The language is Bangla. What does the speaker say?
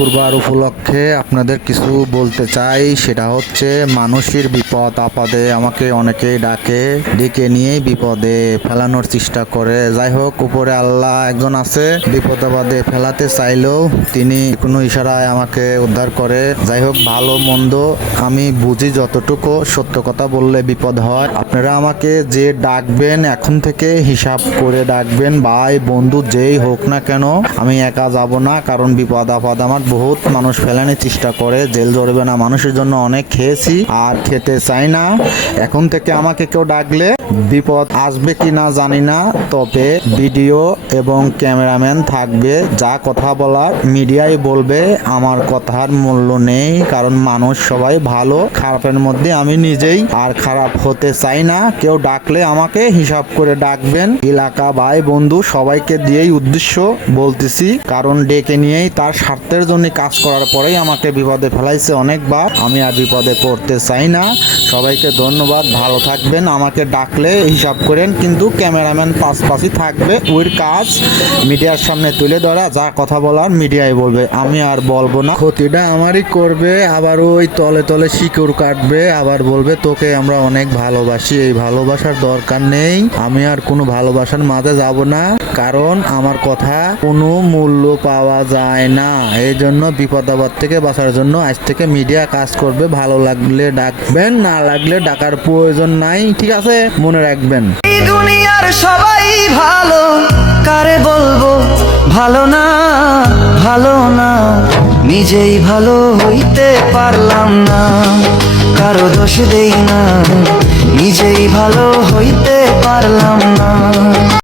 শুক্রবার উপলক্ষে আপনাদের কিছু বলতে চাই। সেটা হচ্ছে মানুষের বিপদ আপদে আমাকে অনেকেই ডেকে নিয়েই বিপদে ফেলানোর চেষ্টা করে। যাই হোক, উপরে আল্লাহ একজন আছে, বিপদ আপদে ফেলাতে চাইলেও তিনি কোনো ইশারায় আমাকে উদ্ধার করে। যাই হোক, ভালো মন্দ আমি বুঝি যতটুকু, সত্য কথা বললে বিপদ হয়। আপনারা আমাকে যে ডাকবেন এখন থেকে হিসাব করে ডাকবেন, ভাই বন্ধু যেই হোক না কেন। আমি একা যাব না, কারণ বিপদ আপদ আমার বহুত মানুষ ফেলানোর চেষ্টা করে। জেল জড়বে না মানুষের জন্য অনেক খেয়েছি আর খেতে চাই না। এখন থেকে আমাকে কেউ ডাকলে বিপদ আসবে কি না জানি না, তবে ভিডিও এবং ক্যামেরাম্যান থাকবে। যা কথা বলার মিডিয়ায় বলবে, আমার কথার মূল্য নেই, কারণ মানুষ সবাই ভালো। খারাপের মধ্যে আমি নিজেই আর খারাপ হতে চাই না। কেউ ডাকলে আমাকে হিসাব করে ডাকবেন। এলাকা ভাই বন্ধু সবাইকে দিয়েই উদ্দেশ্য বলতেছি, কারণ ডেকে নিয়েই তার স্বার্থের জন্য কাজ করার পরেই আমাকে বিপদে ফেলাইছে অনেকবার। আমি আর বিপদে পড়তে চাই না। সবাইকে ধন্যবাদ, ভালো থাকবেন। আমাকে ডাকলে হিসাব করেন, কিন্তু ক্যামেরাম্যান পাশাপাশি থাকবে। ওর কাজ মিডিয়ার সামনে তুলে ধরা, যা কথা বলার মিডিয়ায় বলবে, আমি আর বলবো না। ক্ষতিটা আমারই করবে, আবার ওই তলে তলে শিকড় কাটবে, আবার বলবে তোকে আমরা অনেক ভালোবাসি। এই ভালোবাসার দরকার নেই। আমি আর কোনো ভালোবাসার মাঝে যাব না, কারণ আমার কথা কোনো মূল্য পাওয়া যায় না। এই জন্য বিপদ আপদ থেকে বাঁচার জন্য আজ থেকে মিডিয়া কাজ করবে। ভালো লাগলে ডাকবেন, না লাগলে ডাকার প্রয়োজন নাই। ঠিক আছে, মনে রাখবেন। এই দুনিয়ার সবাই ভালো, কারে বলবো ভালো না, ভালো না। নিজেই ভালো হইতে পারলাম না, কারো দোষ দেই না। নিজেই ভালো হইতে পারলাম না।